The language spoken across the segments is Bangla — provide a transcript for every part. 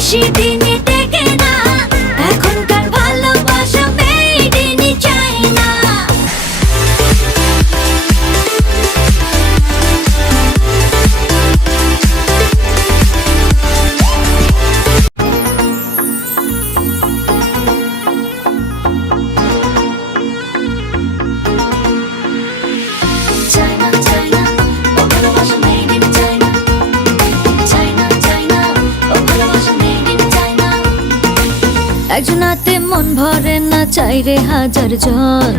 বেশি দিনে টেকে না, এখনকার ভালোবাসা মেড ইন চায়না। একজনাতে মন ভরে না, চাইরে হাজার জন,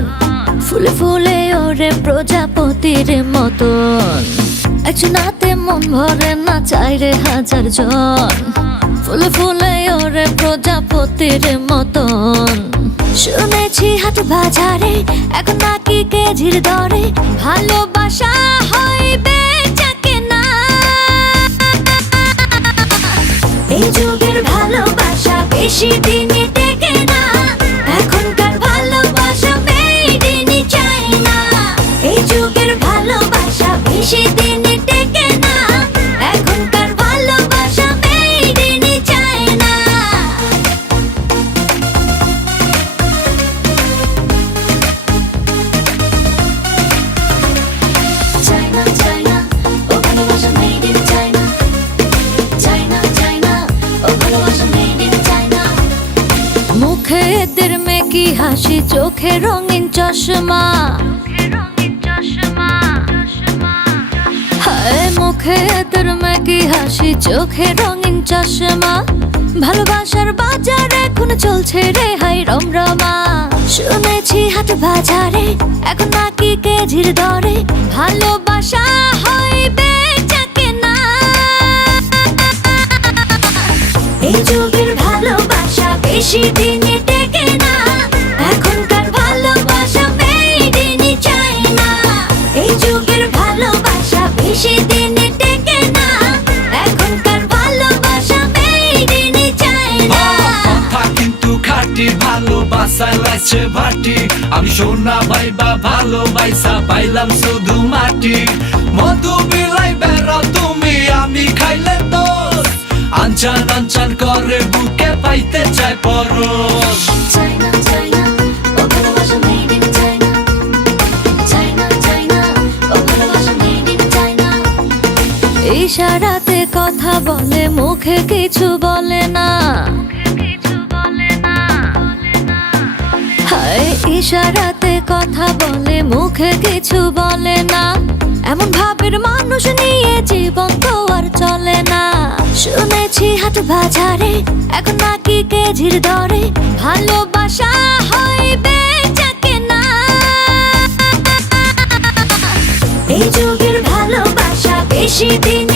ফুলে ফুলে ওরে প্রজাপতির মতন। একজনাতে মন ভরে না, চাইরে হাজার জন, ফুলে ফুলে ওরে প্রজাপতির মতন। শুনেছি হাট বাজারে এখন নাকি কেজির দরে ভালোবাসা হয় বেচা কেনা। এই যুগের ভালোবাসা বেশি দিনে টেকে না, এখনকার ভালোবাসা মেড ইন চায়না। এই যুগের ভালোবাসা বেশি দিনে টেকে না, এখনকার ভালোবাসা made in China. China China ও ভালোবাসা made in China. China China ও ভালোবাসা মেড ইন চায়না। মুখে এদের মেকি হাসি, চোখে রঙিন চশমা। হায় মুখে এদের মেকি হাসি, চোখে রঙিন চশমা। ভালোবাসার বাজারে এখন চলছে রে হাই রমরমা। শুনেছি হাট বাজারে এখন নাকি কেজির দরে ভালোবাসা হয় বেচা কেনা। এই যুগের ভালোবাসা বেশি দিনে টেকে না, এখনকার ভালোবাসা মেড ইন চায়না। এই যুগের ভালোবাসা বেশি দিনে টেকে না, এখনকার ভালোবাসা মেড ইন চায়না। কথা কিন্তু খাঁটি, ভালোবাসায় লাগছে ভাটি। আমি সোনা ভাইবা ভালোবাসা পাইলাম শুধু মাটি। মধু বিলাই বেড়াও তুমি, আমি খাইলে দোষ। আনচান আনচান করে বুকে পাইতে চাই পরশ। চায়না চায়না ও ভালোবাসা made in China. China China ও ভালোবাসা মেড ইন চায়না। ইশারাতে কথা বলে, মুখে কিছু বলে না। হায় ইশারাতে কথা বলে, মুখে কিছু বলে না। এমন ভাবের মানুষ নিয়ে জীবন তো আর চলে না। শুনেছি হাট বাজারে এখন নাকি কেজির দরে ভালোবাসা হয় বেচা কেনা। এই যুগের ভালোবাসা বেশি দিন